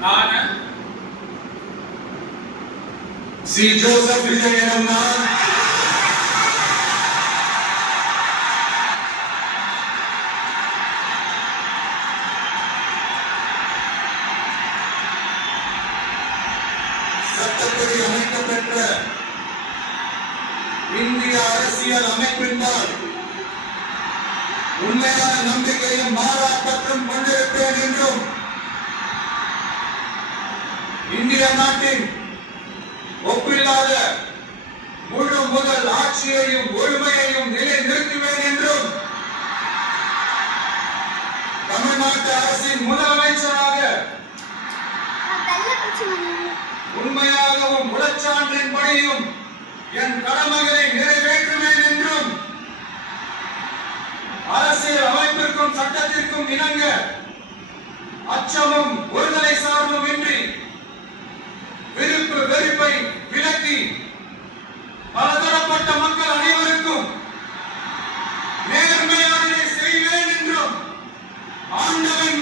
நான் C. Joseph Vijay எனும் நான் சட்டப்படி அமைக்கப்பெற்ற இந்திய அரசியல் அமைப்பின்பால் உண்மையான நம்பிக்கையும் மாறா பற்றும் கொண்டிருப்பேன் என்றும் இந்திய நாட்டின் ஒப்பில்லாத முழு முதல் ஆட்சியையும் ஒழுமையையும் நிலைநிறுத்துவேன் என்றும் தமிழ்நாட்டு அரசின் முதலமைச்சராக உண்மையாகவும் உளச்சான்றின் படியும் என் கடமைகளை நிறைவேற்றுவேன் என்றும் அரசியல் அமைப்பிற்கும் சட்டத்திற்கும் இணங்க அச்சமும் ஒருதலை சார்பும் இன்றி விருப்பு வெறுப்பை விலக்கி பலதரப்பட்ட மக்கள் அனைவருக்கும் நேர்மையானதை செய்வேன் என்றும் ஆண்டவன்